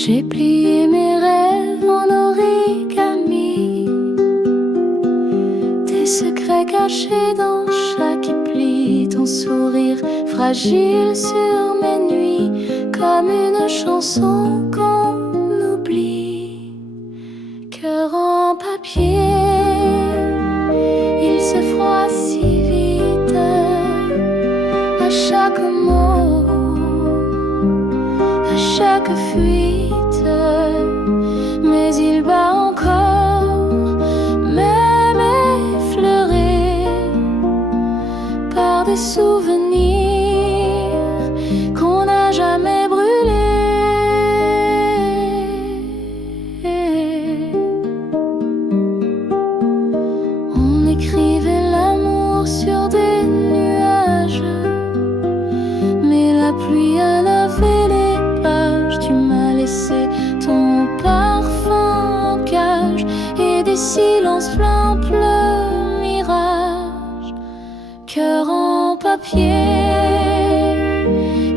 J'ai plié mes rêves en origami, tes secrets cachés dans chaque pli, ton sourire fragile sur mes nuits, comme une chanson qu'on oublie. Cœur en papier, il se froisse si vite à chaque mot, à chaque fuite, mais il bat encore, même effleuré par des souvenirs qu'on n'a jamais brûlés. On écrivait l'amour sur des nuages, mais la pluie a lavé les pages. Tu m'as laissé ton parfum en cage et des silences pleins de mirages. Cœur en papier,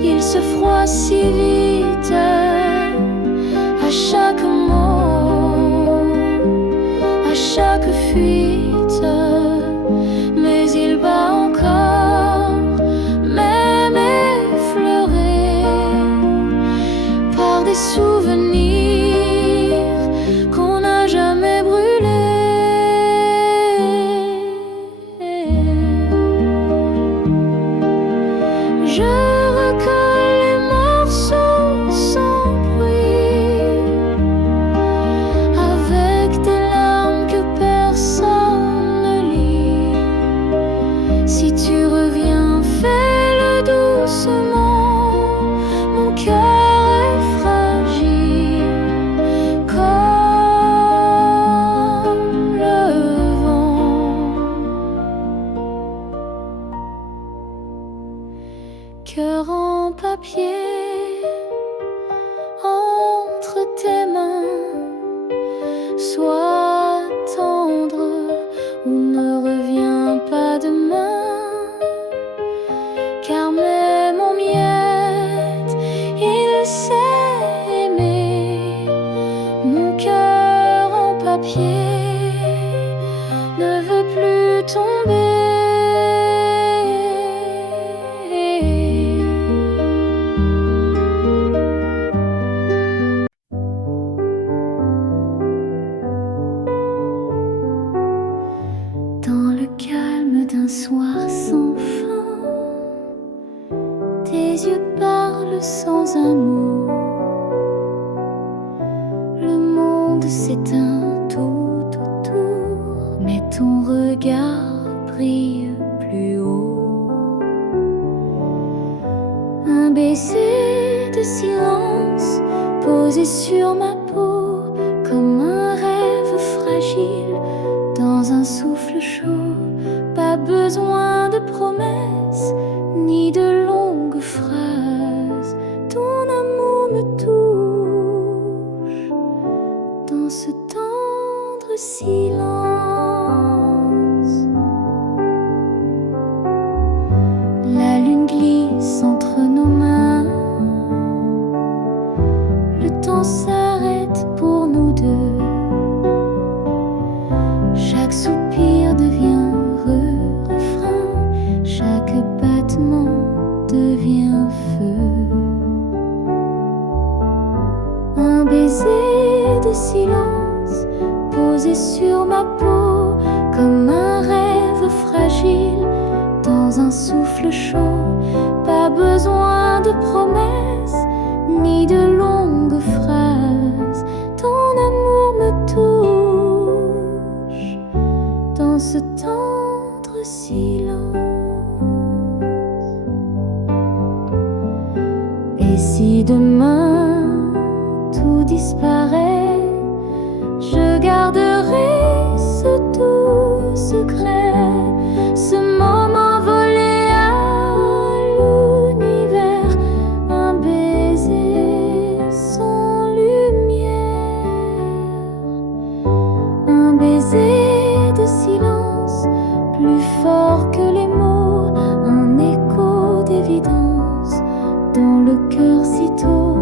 il se froisse si vite à chaque mot, à chaque fuite, mais il bat encore, même effleuré par des souvenirs qu'on n'a jamais brûlés. Je recolle les morceaux sans bruit, avec des larmes que personne ne lit. Si tu reviens, fais-le doucement, mon cœur est fragile comme le vent. Cœur en papier entre tes mains, sois tendre ou ne reviens pas demain, car même en miettes il sait aimer. Mon cœur en papier ne veut plus tomber. Dans le calme d'un soir sans fin, tes yeux parlent sans un mot. Le monde s'éteint tout autour, mais ton regard brille plus haut. Un baiser de silence posé sur ma peau, comme un rêve fragile dans un souffle chaud. Pas besoin de promesses ni de longues phrases, ton amour me touche dans ce tendre silence. La lune glisse entre nos mains, le temps s'arrête pour nous deux. Chaque soupir devient refrain, chaque battement devient feu. Un baiser de silence posé sur ma peau, comme un rêve fragile dans un souffle chaud. Pas besoin de promesses ni de longues phrases, ton amour me touche dans ce tendre silence. Et si demain tout disparaît, je garderai ce doux secret, ce moment volé à l'univers, un baiser sans lumière, un baiser de silence plus fort que les mots, un écho d'évidence dans le cœur si tôt.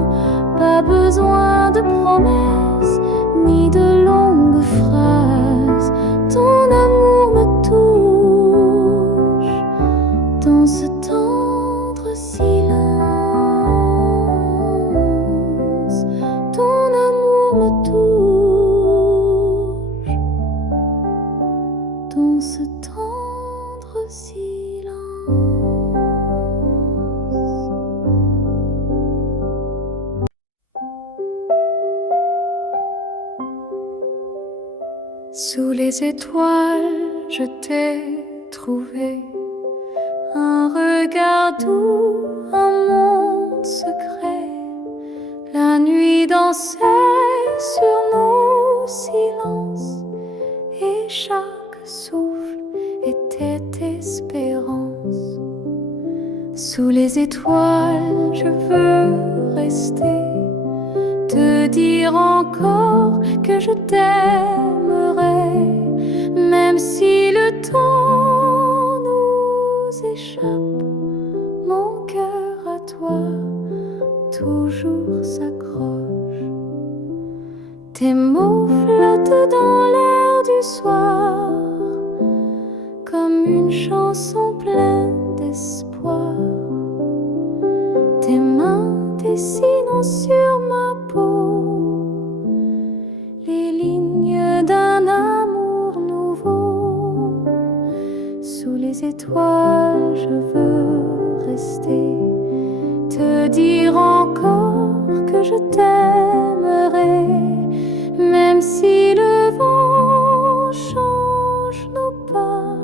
Pas besoin de promesses, ni de longues phrases. Ton amour me touche dans ce tendre silence. Ton amour me touche dans ce tendre silence. Sous les étoiles, je t'ai trouvé, un regard doux, un monde secret. La nuit dansait sur nos silences, et chaque souffle était espérance. Sous les étoiles, je veux rester, te dire encore que je t'aimerai, même si le temps nous échappe. Mon cœur à toi toujours s'accroche. Tes mots flottent dans l'air du soir, comme une chanson pleine d'espoir. Tes mains dessinent sur ma peau les lignes d'un amour nouveau. Sous les étoiles, je veux rester, te dire encore que je t'aimerai, même si le vent change nos pas.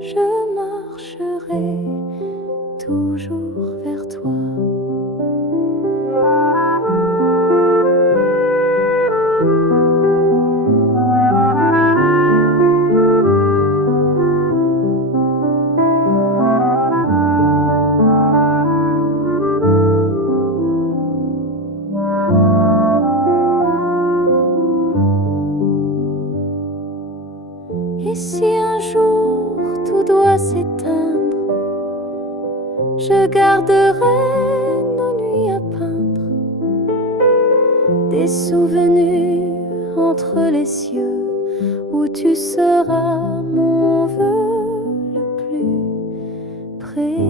Je marcherai toujours vers toi. Et si un jour tout doit s'éteindre, je garderai nos nuits à peindre, des souvenirs entre les cieux, où tu seras mon vœu le plus précieux.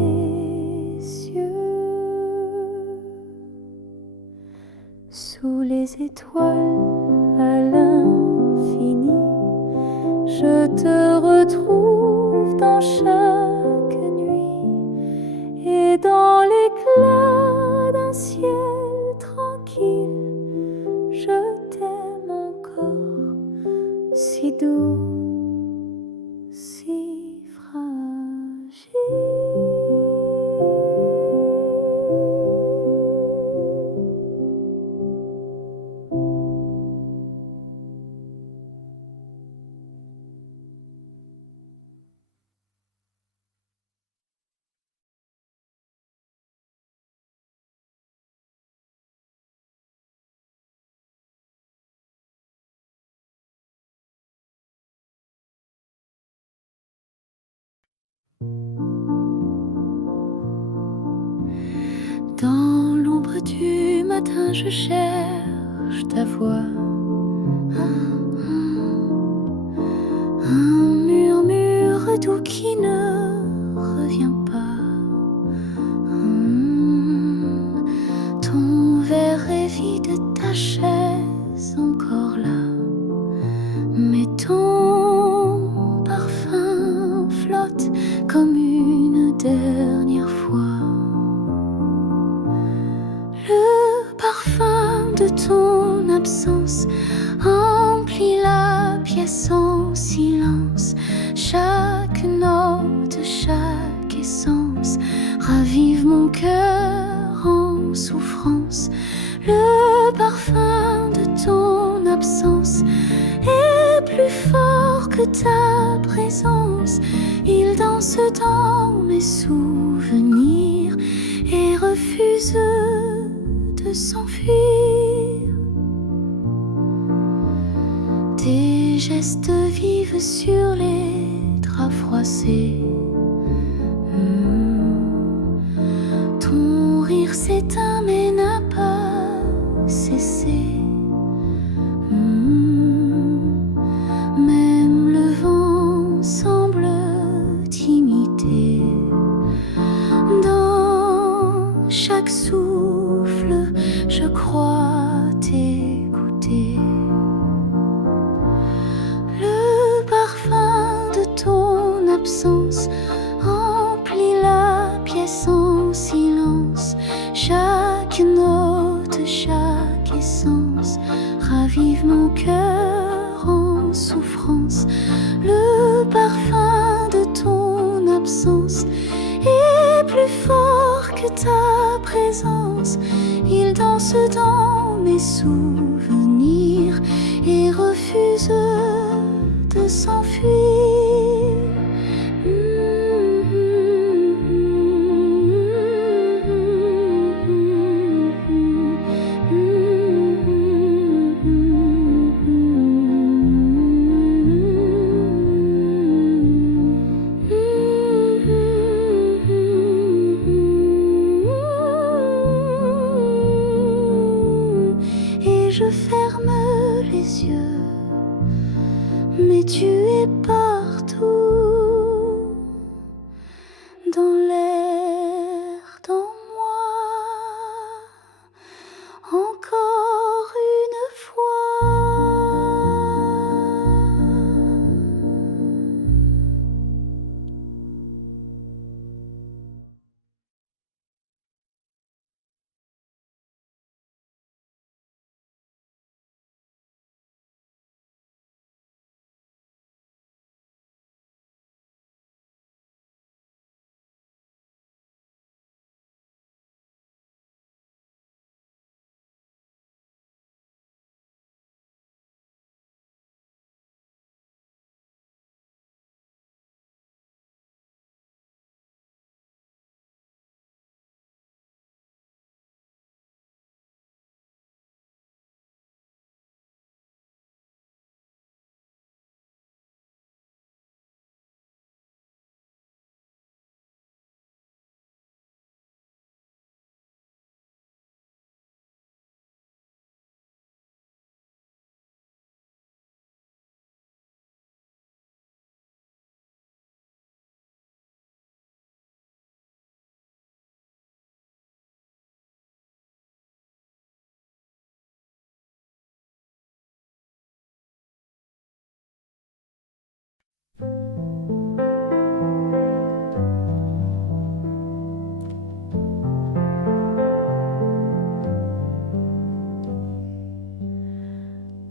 Sous les étoiles à l'infini, je te retrouve dans chaque nuit, et dans l'éclat d'un ciel tranquille, je t'aime encore, si doux, si fragile. Dans l'ombre du matin, je cherche ta voix. Un murmure doux qui ne revient pas. Ton verre est vide, ta chaise encore là, mais ton parfum flotte comme une dernière fois. Le parfum de ton absence emplit la pièce en silence. Chaque note, chaque essence ravive mon cœur en souffrance. Le parfum de ton absence est plus fort que ta présence. Il danse dans mes souvenirs et refuse de s'enfuir. Tes gestes vivent sur les draps froissés. Ton rire s'éteint mais n'a pas cessé. chaque souffle, je crois t'écouter. Le parfum de ton absence remplit la pièce en silence. Chaque note, chaque essence ravive mon cœur en souffrance. Le parfum de ton absence est plus fort que ta présence. Il danse dans mes souvenirs et refuse de s'enfuir. Je ferme les yeux, mais tu es partout, dans l'air, dans moi, encore une fois.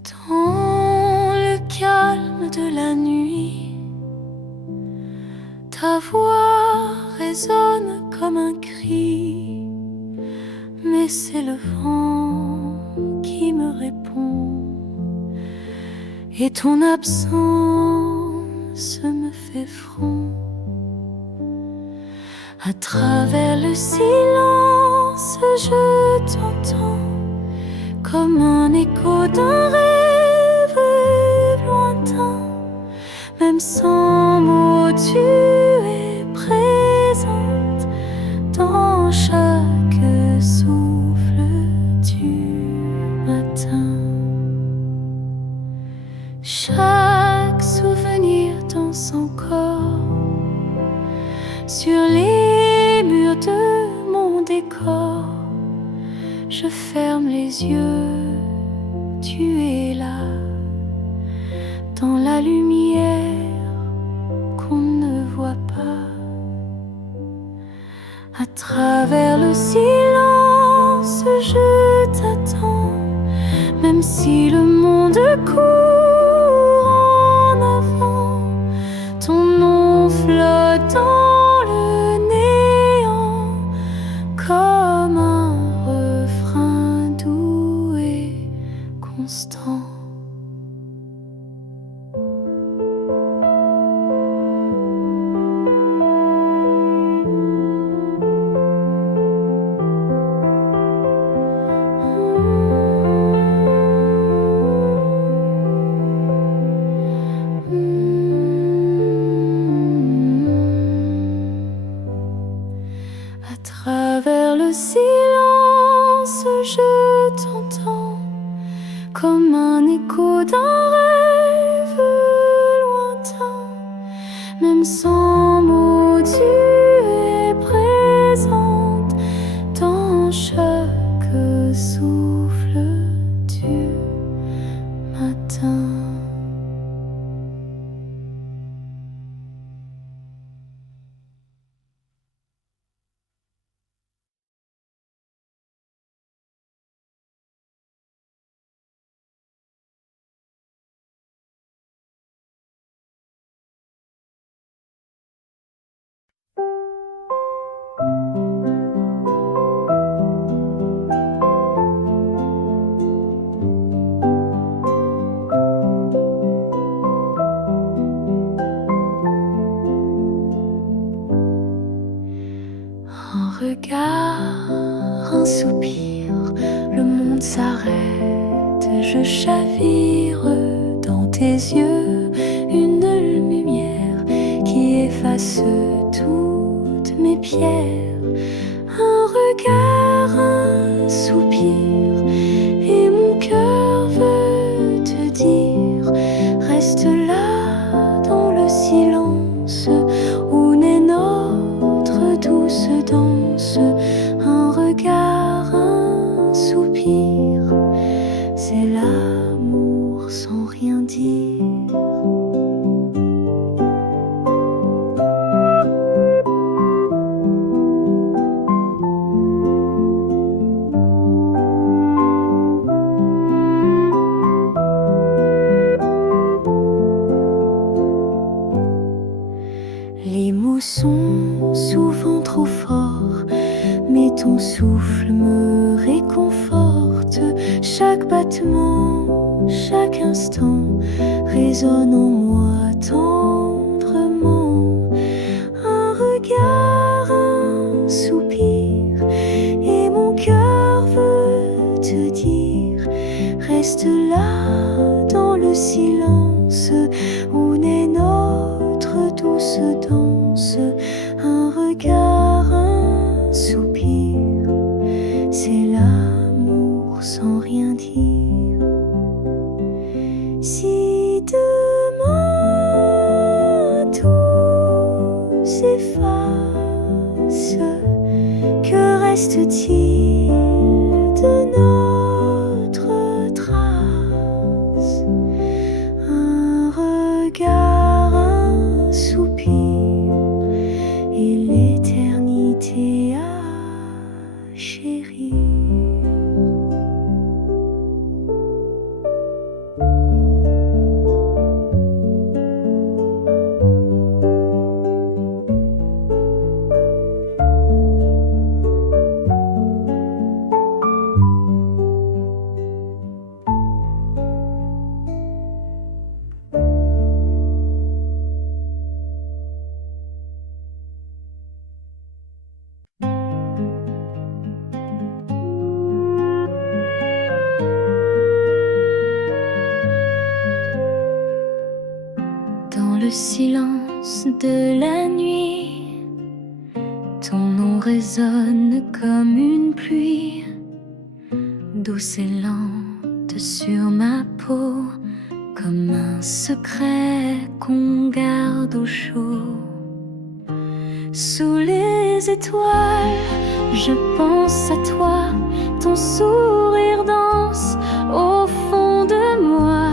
Dans le calme de la nuit, ta voix résonne comme un cri, mais c'est le vent qui me répond, et ton absence me fait front. À travers le silence, je t'entends comme un écho d'un rêve lointain. Même sans mots, tu es présente dans chaque souffle du matin. Chaque souvenir danse encore sur les murs de mon décor. Je ferme les yeux, tu es là, dans la lumière qu'on ne voit pas. À travers le silence, je t'attends, même si le monde court en avant. Ton nom flotte dans le néant comme un refrain doux et constant. soupir, le monde s'arrête, je chavire dans tes yeux, une lumière qui efface toutes mes pierres. Un regard, un soupir, et mon cœur veut te dire, reste là dans le silence où naît notre douce danse. Un regard, un soupir, c'est l'amour sans rien dire. Les mots sont souvent trop forts, mais ton souffle me réconforte. Chaque battement, chaque instant résonne en moi tendrement. Un regard, un soupir, et mon cœur veut te dire, reste là dans le silence où naît notre douce danse. Un regard, un soupir, c'est l'amour sans rien dire. Si demain tout s'efface, que reste-t-il de notre trace? Un regard, un soupir, et l'éternité à chérir. Dans le silence de la nuit, ton nom résonne comme une pluie, douce et lente sur ma peau, comme un secret qu'on garde au chaud. Sous les étoiles, je pense à toi, ton sourire danse au fond de moi.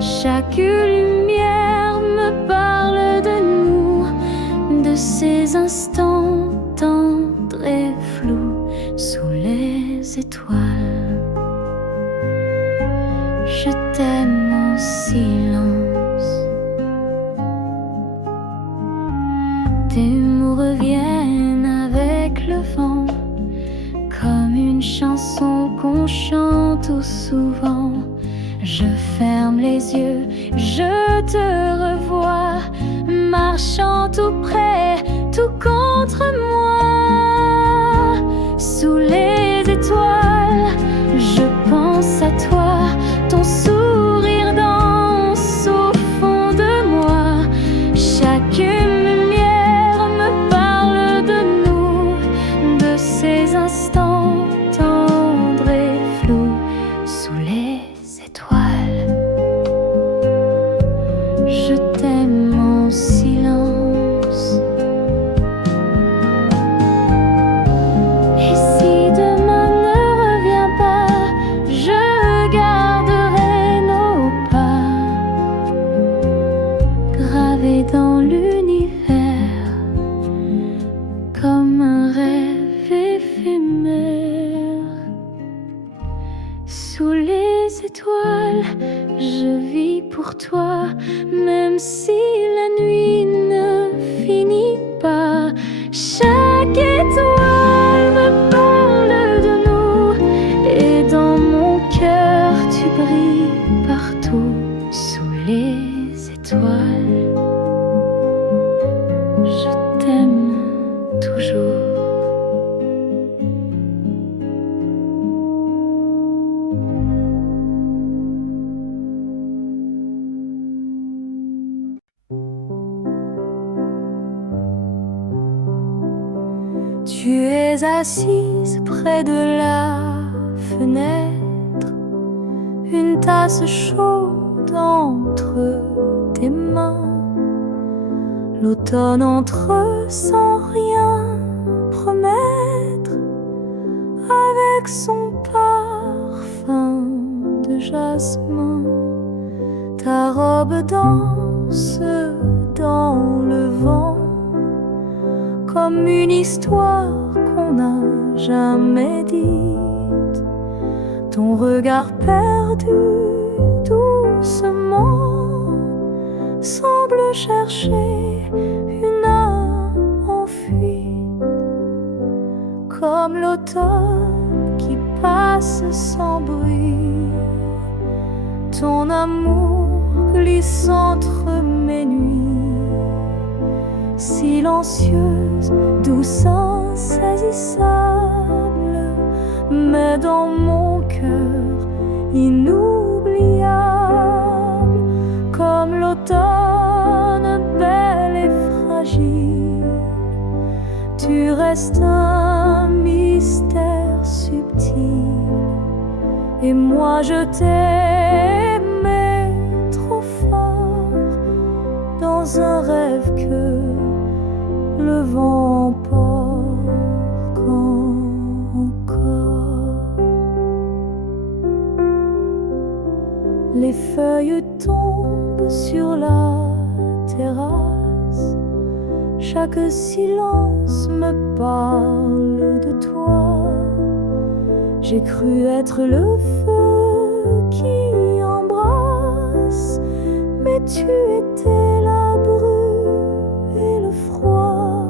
Chaque lumière me parle de nous, de ces instants tendres et flous sous les étoiles. Je t'aime en silence. Tes mots reviennent avec le vent, comme une chanson qu'on chante tout souvent. Je ferme les yeux, je te revois, marchant tout près, tout contre moi. Sous les étoiles, je pense à toi, ton sourire danse au fond de moi. Chaque lumière me parle de nous, de ces instants tendres et flous sous les étoiles. Je t'aime en silence. Et si demain ne revient pas, je garderai nos pas gravés dans l'univers comme un rêve éphémère. Sous les étoiles, je vis pour toi, même si la nuit ne finit pas. Chaque étoile me parle de nous, et dans mon cœur tu brilles partout. Sous les étoiles, je t'aime toujours. es assise près de la fenêtre, une tasse chaude entre tes mains. L'automne entre sans rien promettre, avec son parfum de jasmin. Ta robe danse dans le vent, comme une histoire qu'on n'a jamais dite. Ton regard perdu doucement semble chercher une âme en fuite, comme l'automne qui passe sans bruit. Ton amour glisse entre mes nuits, silencieuse, douce, insaisissable, mais dans mon cœur inoubliable, comme l'automne belle et fragile. Tu restes un mystère subtil, et moi je t'aimais trop fort, dans un rêve que le vent emporte encore. Les feuilles tombent sur la terrasse, chaque silence me parle de toi. J'ai cru être le feu qui embrasse, mais tu étais la bru et le froid.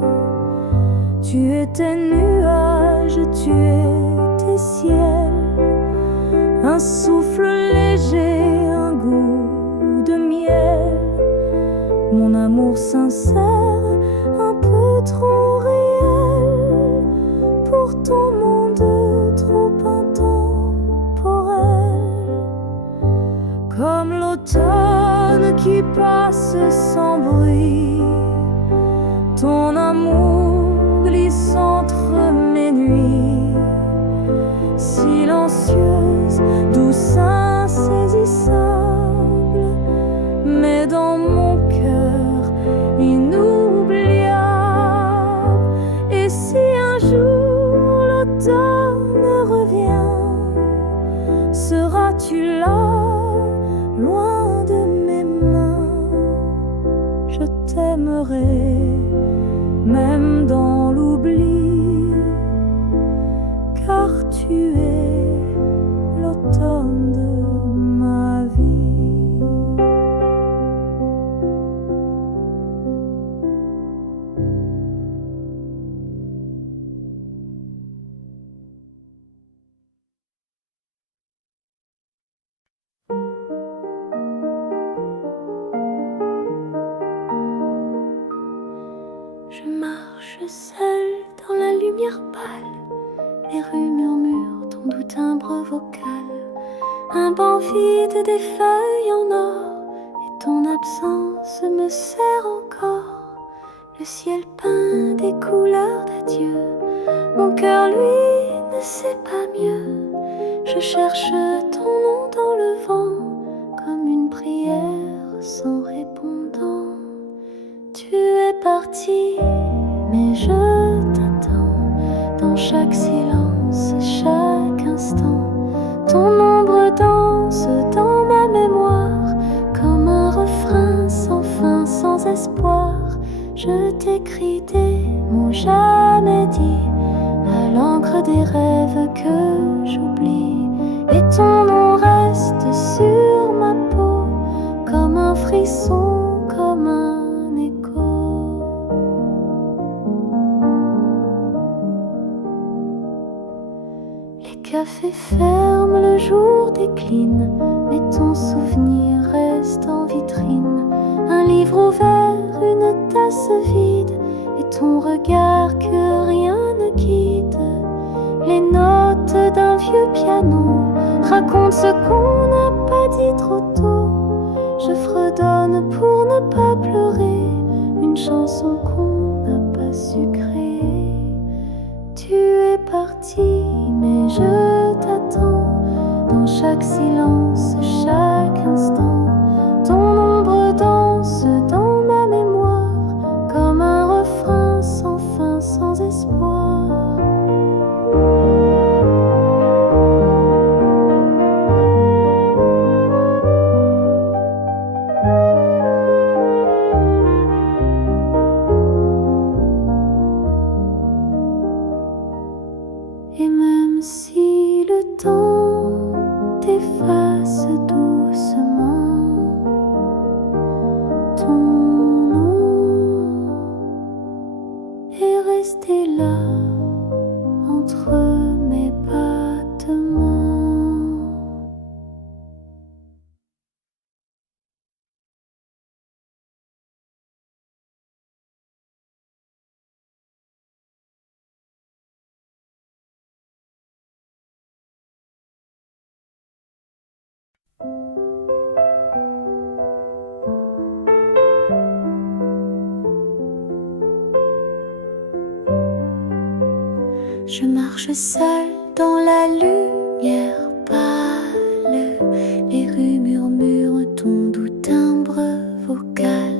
Tu étais nuage, tu étais ciel, un souffle léger, un goût de miel. Mon amour sincère, un peu trop réel pour ton monde trop intemporel. Comme l'automne qui passe sans bruit, ton amour glisse entre mes nuits, silencieuse, douce, insaisissable, mais dans mon cœur inoubliable. Et si un jour l'automne revient, seras-tu là, loin de mes mains? Je t'aimerai, même dans l'oubli, car tu es l'automne de ma vie. Je marche seule dans la lumière pâle, les rues murmurent ton doux timbre vocal. Un banc vide, des feuilles en or, et ton absence me serre encore. Le ciel peint des couleurs d'adieu, mon cœur lui ne sait pas mieux. Je cherche ton nom dans le vent, comme une prière sans répondant. Tu es parti, mais je t'attends dans chaque silence, chaque instant. Ton ombre danse dans ma mémoire, comme un refrain sans fin, sans espoir. Je t'écris des mots jamais dits, à l'encre des rêves que j'oublie. Et ton nom reste sur ma peau, comme un frisson, comme un écho. Les cafés ferment, le jour décline, mais ton souvenir reste en vitrine. Un livre ouvert, une tasse vide, et ton regard que rien ne guide. Les notes d'un vieux piano racontent ce qu'on n'a pas dit trop tôt. Je fredonne pour ne pas pleurer une chanson qu'on n'a pas su créer. Tu es parti, mais je t'attends dans chaque silence, chaque instant. Ton ombre danse dans ma mémoire comme un refrain sans fin, sans espoir. Et même si le temps t'efface doucement, ton nom est resté là entre mes battements. Je marche seule dans la lumière pâle, les rues murmurent ton doux timbre vocal.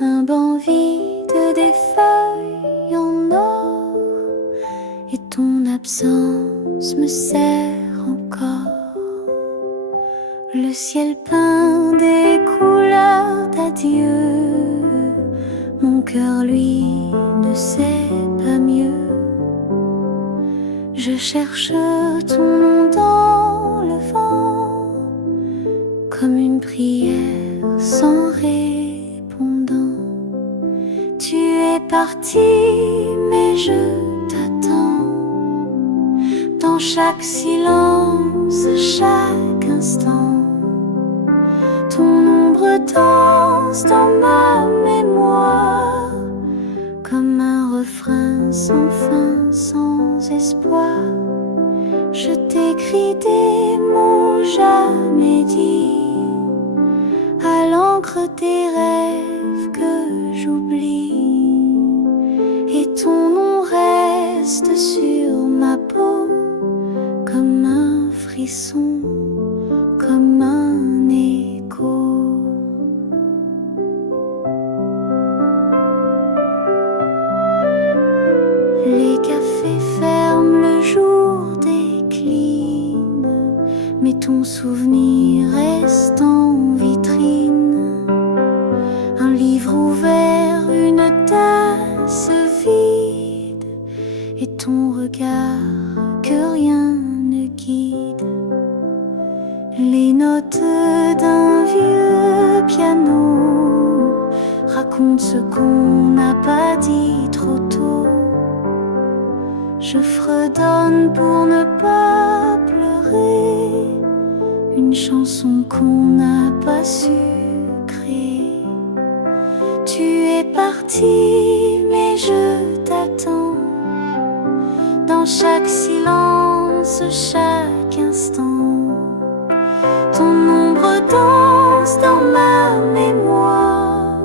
Un banc vide, des feuilles en or, et ton absence me sert encore. Le ciel peint des couleurs d'adieu, mon cœur lui ne sait pas mieux. Je cherche ton nom dans le vent, comme une prière sans répondant. Tu es parti, mais je t'attends dans chaque silence, chaque instant. Ton ombre danse dans ma mémoire comme un refrain sans fin, sans espoir. Je t'écris des mots jamais dits à l'encre des rêves que j'oublie, et ton nom reste sur ma peau comme un frisson, comme un écho. Les cafés ferment, le jour décline, mais ton souvenir reste en vitrine. Un livre ouvert, une tasse vide, et ton regard que rien ne guide. Les notes d'un vieux piano racontent ce qu'on n'a pas dit trop tôt. Je fredonne pour ne pas pleurer une chanson qu'on n'a pas su créer. Tu es parti, mais je t'attends dans chaque silence, chaque instant. Ton ombre danse dans ma mémoire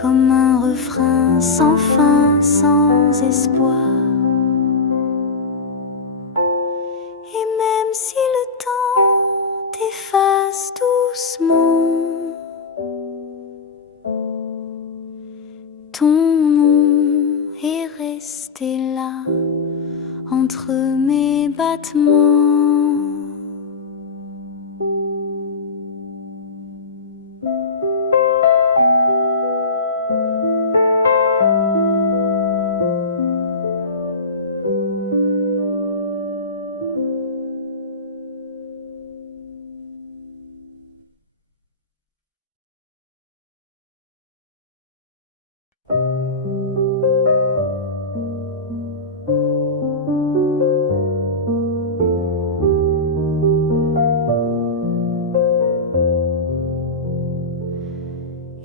comme un refrain sans fin, sans espoir. Et même si le temps t'efface doucement, ton nom est resté là entre mes battements.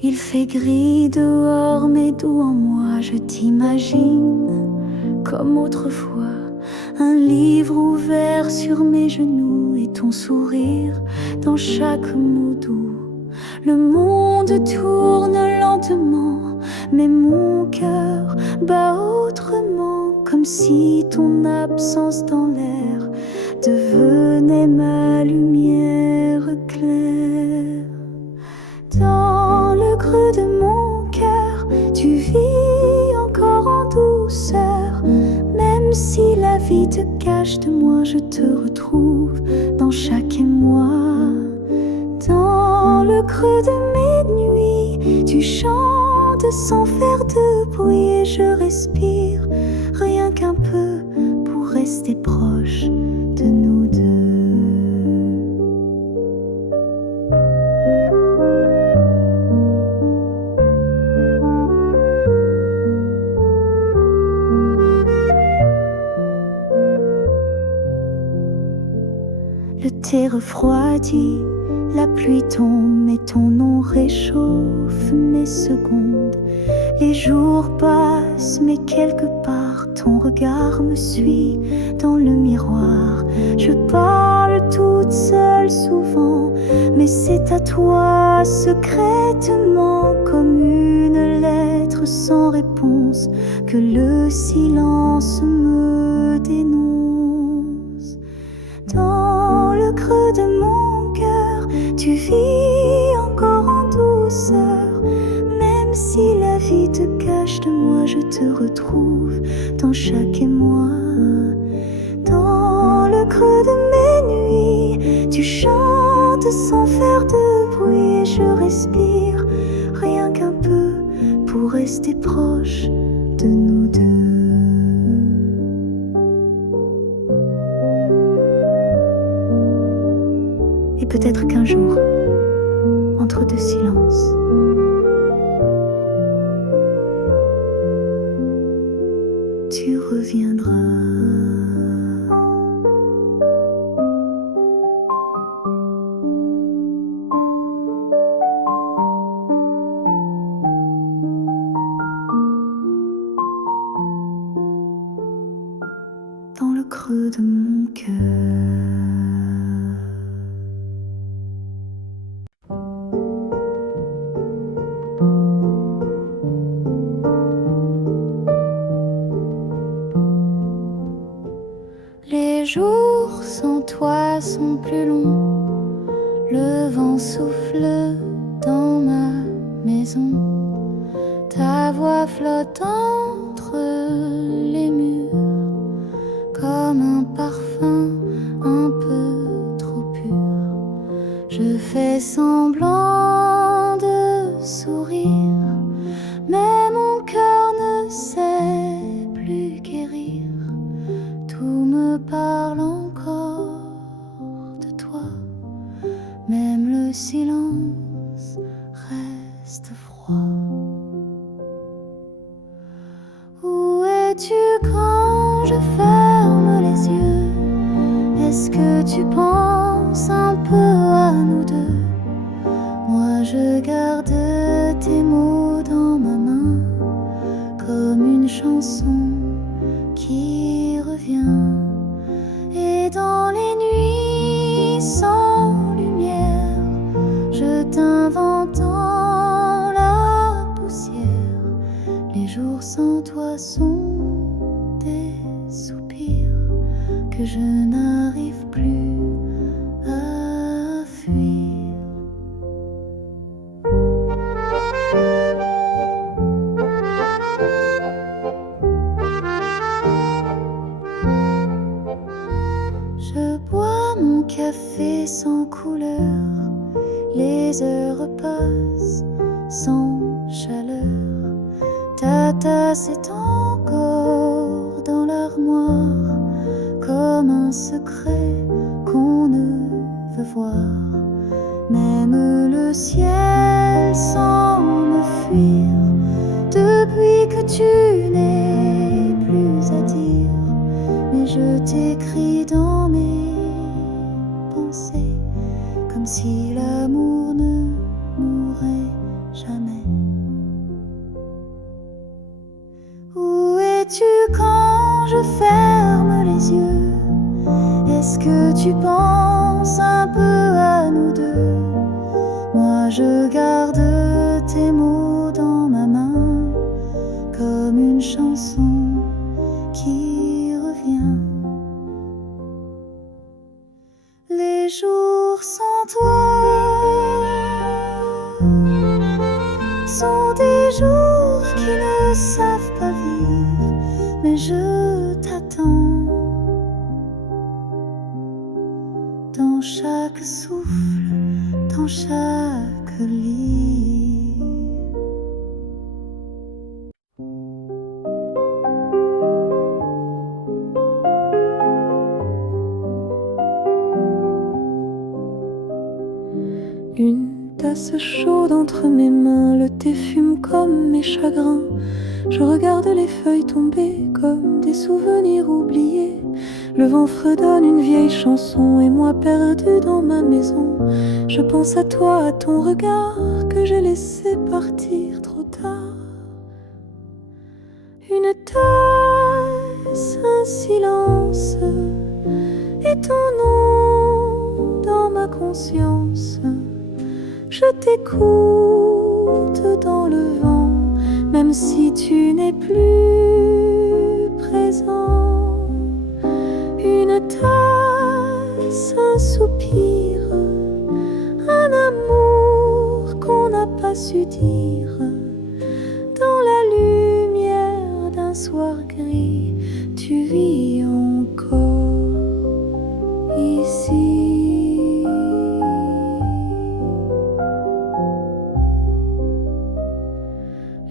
Il fait gris dehors, mais doux en moi, je t'imagine comme autrefois. Un livre ouvert sur mes genoux et ton sourire dans chaque mot doux. Le monde tourne lentement, mais mon cœur bat autrement comme si ton absence dans l'air devenait ma lumière claire. Dans le creux de mon cœur, tu vis encore en douceur. Même si la vie te cache de moi, je te retrouve dans chaque émoi. Dans le creux de mes nuits, tu chantes sans faire de bruit et je respire rien qu'un peu pour rester proche de nous deux. Le thé refroidit, la pluie tombe et ton nom réchauffe mes secondes. Les jours passent, mais quelque part ton regard me suit dans le miroir. Je parle toute seule souvent, mais c'est à toi secrètement, comme une lettre sans réponse, que le silence me dénonce. Dans le creux de mon cœur, tu vis encore en douceur. Même si la vie te cache de moi, je te retrouve dans chaque émoi. Dans le creux de mes nuits, tu chantes sans faire de bruit et je respire rien qu'un peu pour rester proche de nous deux. Et peut-être qu'un jour, entre deux silences, tu reviendras. Dans le creux de mon cœur. Les jours sans toi sont plus longs, le vent souffle dans ma maison, ta voix flotte entre les murs, comme un parfum un peu trop pur. Je fais semblant de sourire, mais mon cœur ne sait plus guérir. Tout me parle encore de toi, même le silence reste froid. Où es-tu quand je ferme les yeux? Est-ce que tu penses un peu à nous deux? Moi je garde tes mots dans ma main, comme une chanson qui revient. Et dans les nuits sans lumière, je t'invente dans la poussière. Les jours sans toi sont des soupirs que je n'arrive plus à fuir. Je bois mon café sans couleur, les heures passent sans chaleur. Ta tasse est encore dans l'armoire, comme un secret qu'on ne veut voir. Même le ciel semble fuir depuis que tu n'es plus à dire. Mais je t'écris dans mes pensées, comme si l'amour ne mourrait jamais. Où es-tu quand je ferme les yeux? Est-ce que tu penses un peu à nous deux? Moi je garde tes mots dans ma main, comme une chanson qui jours sans toi sont des jours qui ne savent pas vivre, mais je t'attends dans chaque souffle, dans chaque lit. Une tasse chaude entre mes mains, le thé fume comme mes chagrins. Je regarde les feuilles tomber comme des souvenirs oubliés. Le vent fredonne une vieille chanson et moi perdu dans ma maison. Je pense à toi, à ton regard que j'ai laissé partir trop tard. Une tasse, un silence et ton nom dans ma conscience. Je t'écoute dans le vent, même si tu n'es plus présent. Une tasse, un soupir, un amour qu'on n'a pas su dire. Dans la lumière d'un soir gris, tu vis encore ici.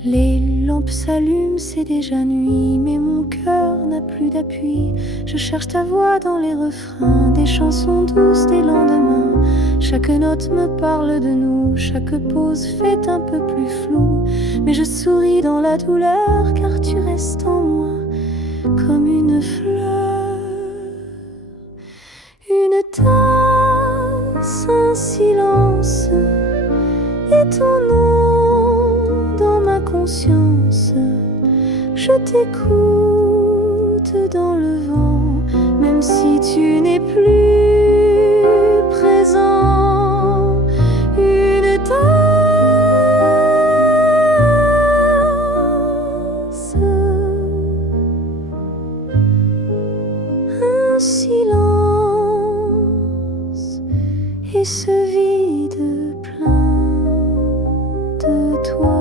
Les lampes s'allument, c'est déjà nuit, mais mon cœur n'a plus d'appui. Je cherche ta voix dans les refrains, des chansons douces des lendemains. Chaque note me parle de nous, chaque pause fait un peu plus flou. Mais je souris dans la douleur, car tu restes en moi comme une fleur. Une tasse, un silence et ton nom dans ma conscience. Je t'écoute dans le vent, même si tu n'es plus présent. Une tasse, un silence et ce vide plein de toi.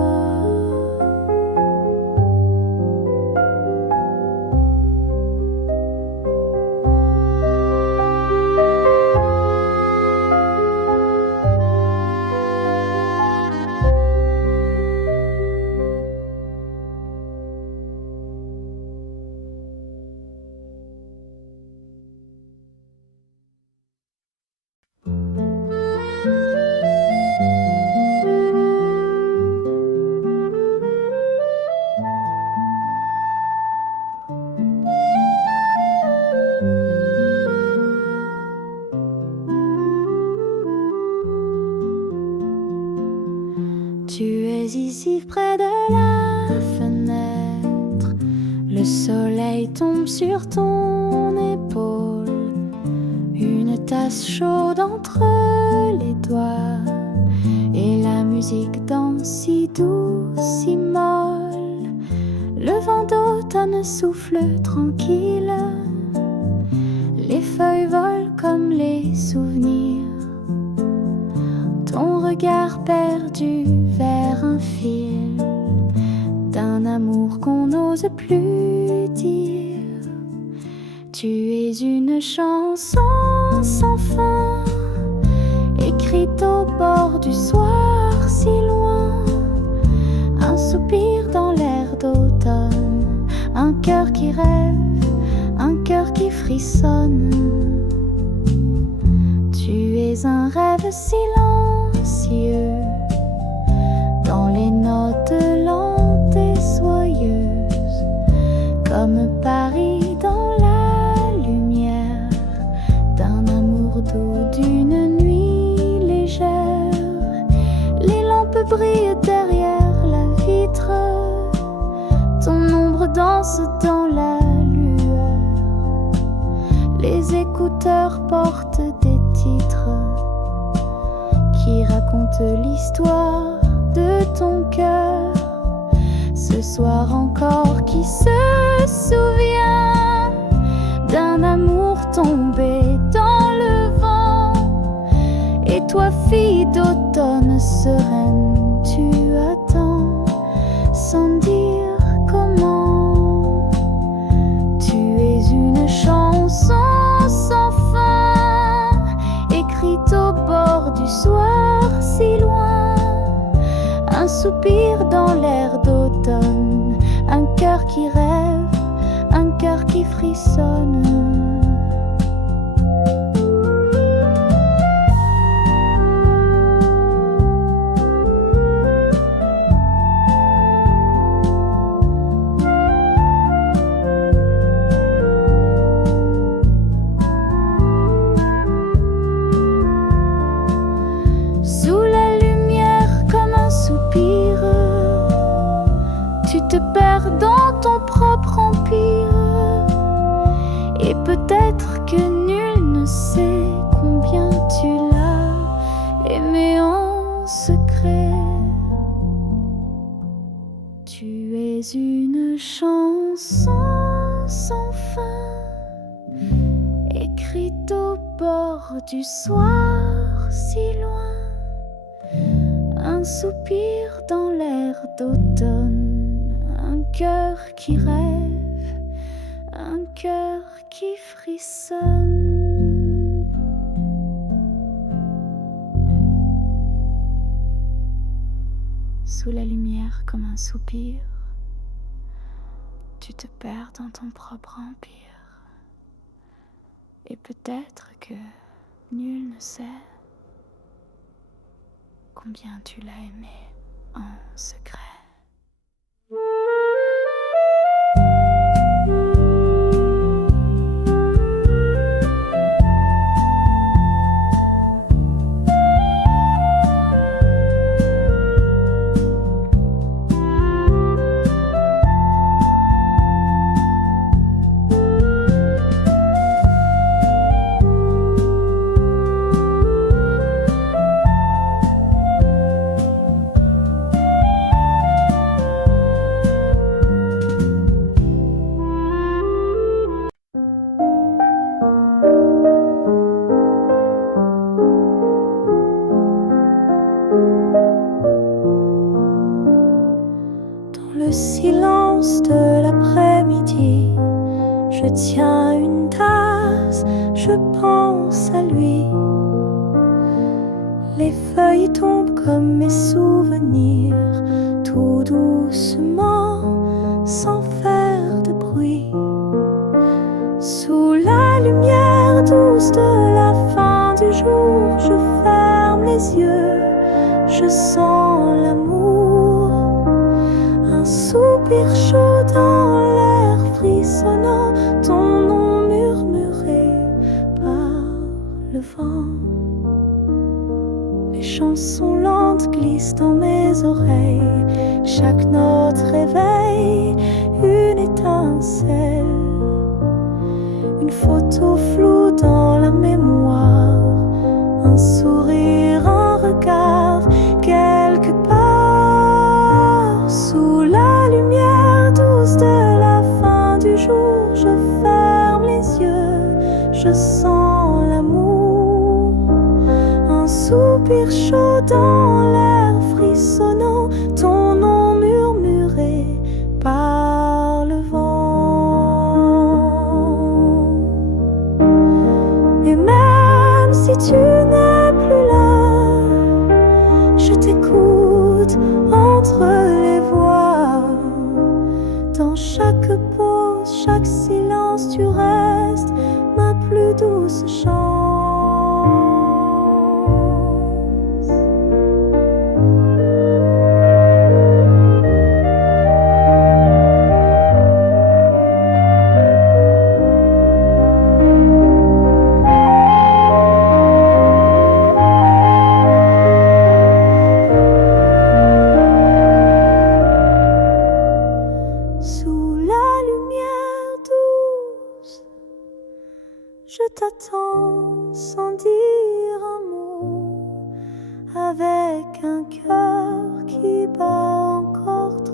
Tu es ici près de la fenêtre, le soleil tombe sur ton épaule, une tasse chaude entre les doigts, et la musique danse si douce, si molle. Le vent d'automne souffle tranquille, les feuilles volent comme les souvenirs. Ton regard perdu vers un fil d'un amour qu'on n'ose plus dire. Tu es une chanson sans fin, écrite au bord du soir si loin. Un soupir dans l'air d'automne, un cœur qui rêve, un cœur qui frissonne. Tu es un rêve silencieux, dans les notes lentes et soyeuses, comme Paris dans la lumière d'un amour doux, d'une nuit légère. Les lampes brillent derrière la vitre, ton ombre danse dans la lueur. Les écouteurs portent des titres qui racontent l'histoire de ton cœur. Ce soir encore, qui se souvient d'un amour tombé dans le vent, Et toi, fille d'automne sereine, tu attends sans dire comment. Tu es une chanson sans fin, écrite au bord du soir si loin. Un soupir dans l'air d'automne, un cœur qui rêve, un cœur qui frissonne. Sous la lumière comme un soupir, tu te perds dans ton propre empire. Et peut-être que nul ne sait combien tu l'as aimé en secret. Tu es une chanson sans fin, écrite au bord du soir si loin. Un soupir dans l'air d'automne, un cœur qui rêve, un cœur qui frissonne. Sous la lumière comme un soupir, tu te perds dans ton propre empire. Et peut-être que nul ne sait combien tu l'as aimé en secret. Le silence de l'après-midi, je tiens une tasse, je pense à lui. Les feuilles tombent comme mes souvenirs, tout doucement, sans faire de bruit. Sous la lumière douce de la fin du jour, je ferme les yeux, je sens l'amour. Un soupir chaud dans l'air frissonnant, ton nom murmuré par le vent. Les chansons lentes glissent dans mes oreilles, chaque note réveille une étincelle. Une photo floue dans la mémoire, un sourire, un regard, quelque part. Sous la lumière douce de la fin du jour, je ferme les yeux, je sens l'amour. Un soupir chaud dans l'air frissonnant, ton nom murmuré par le vent. Et même si tu n'es plus là, je t'écoute entre les voix. Dans chaque pause, chaque silence, tu restes ma plus douce chance. Sous la lumière douce, je t'attends sans dire un mot, avec un cœur qui bat encore trop.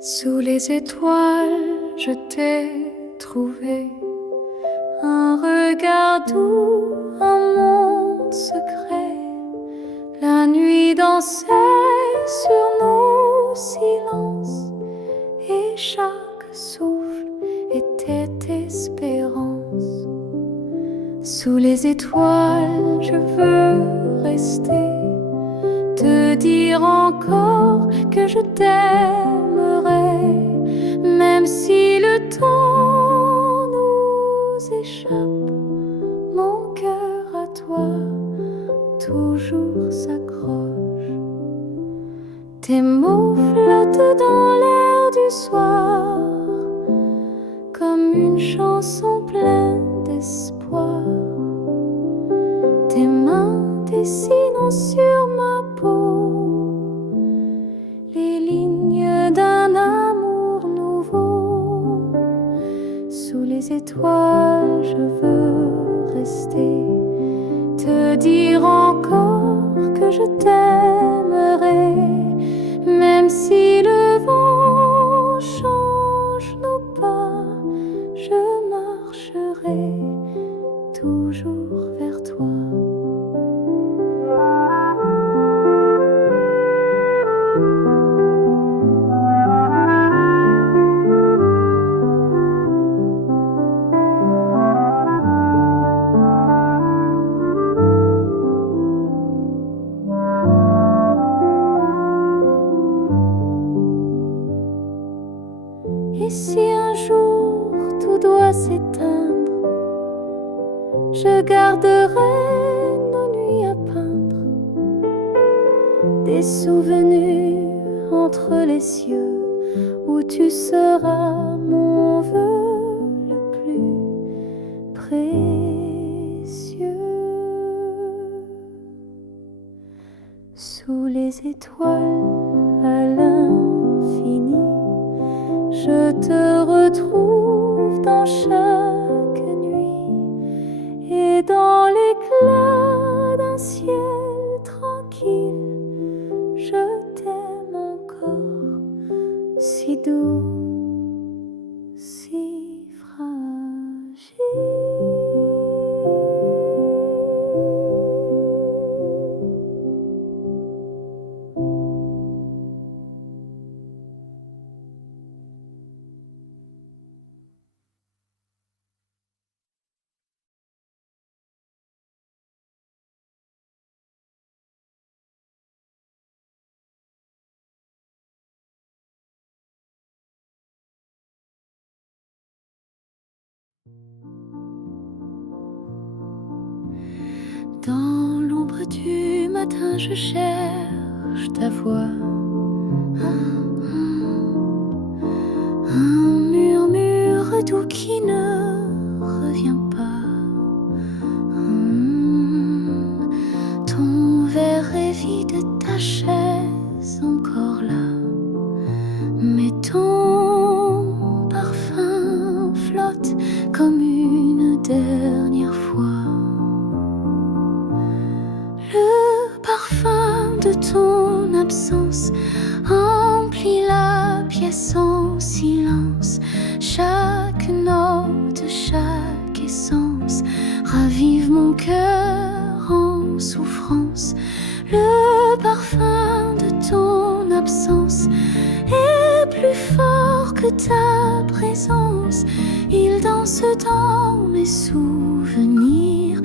Sous les étoiles, je t'ai trouvé, un regard doux, un monde secret. La nuit dansait sur nos silences, et chaque souffle était espérance. Sous les étoiles, je veux rester, te dire encore que je t'aimerai, même si le temps nous échappe. Mon cœur à toi toujours s'accroche. Tes mots flottent dans l'air du soir, comme une chanson pleine d'espoir. Tes mains dessinent sur ma peau les lignes d'un amour nouveau. Sous les étoiles, je veux rester, te dire encore que je t'aimerai, même si le vent change nos pas, je marcherai toujours vers toi. Et si un jour tout doit s'éteindre, je garderai nos nuits à peindre, des souvenirs entre les cieux, où tu seras mon vœu le plus précieux. Sous les étoiles à l'infini, je te retrouve dans chaque nuit, et dans l'éclat d'un ciel tranquille, je t'aime encore, si doux, si fragile. Dans l'ombre du matin, je cherche ta voix. Un murmure doux qui ne revient pas. Ton verre est vide, ta chaise encore là, mais ton parfum flotte comme une dernière fois. Le parfum de ton absence emplit la pièce en silence. Chaque note, chaque essence ravive mon cœur en souffrance. Le parfum de ton absence est plus fort que ta présence. Il danse dans mes souvenirs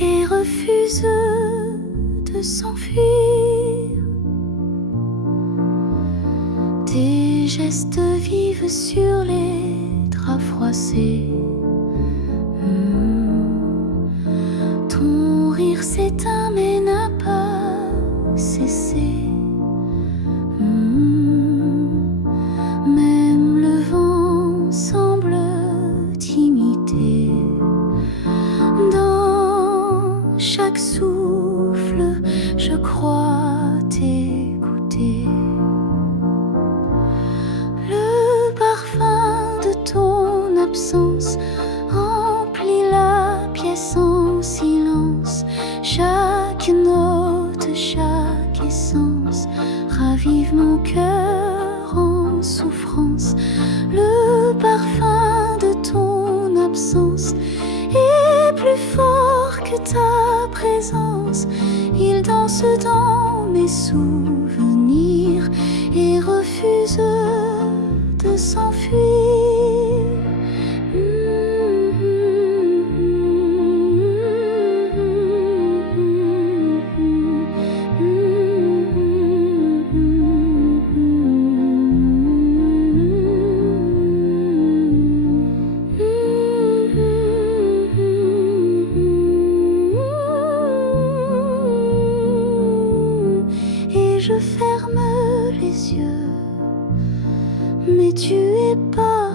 et refuse de s'enfuir. Tes gestes vivent sur les draps froissés. Ton rire s'éteint mais n'a pas cessé. Même le vent semble t'imiter. Dans chaque souffle, je crois t'écouter. Le parfum de ton absence emplit la pièce en silence. Chaque note, chaque cœur en souffrance. Le parfum de ton absence est plus fort que ta présence. Il danse dans mes souvenirs et refuse de s'enfuir. Et je ferme les yeux, mais tu es pas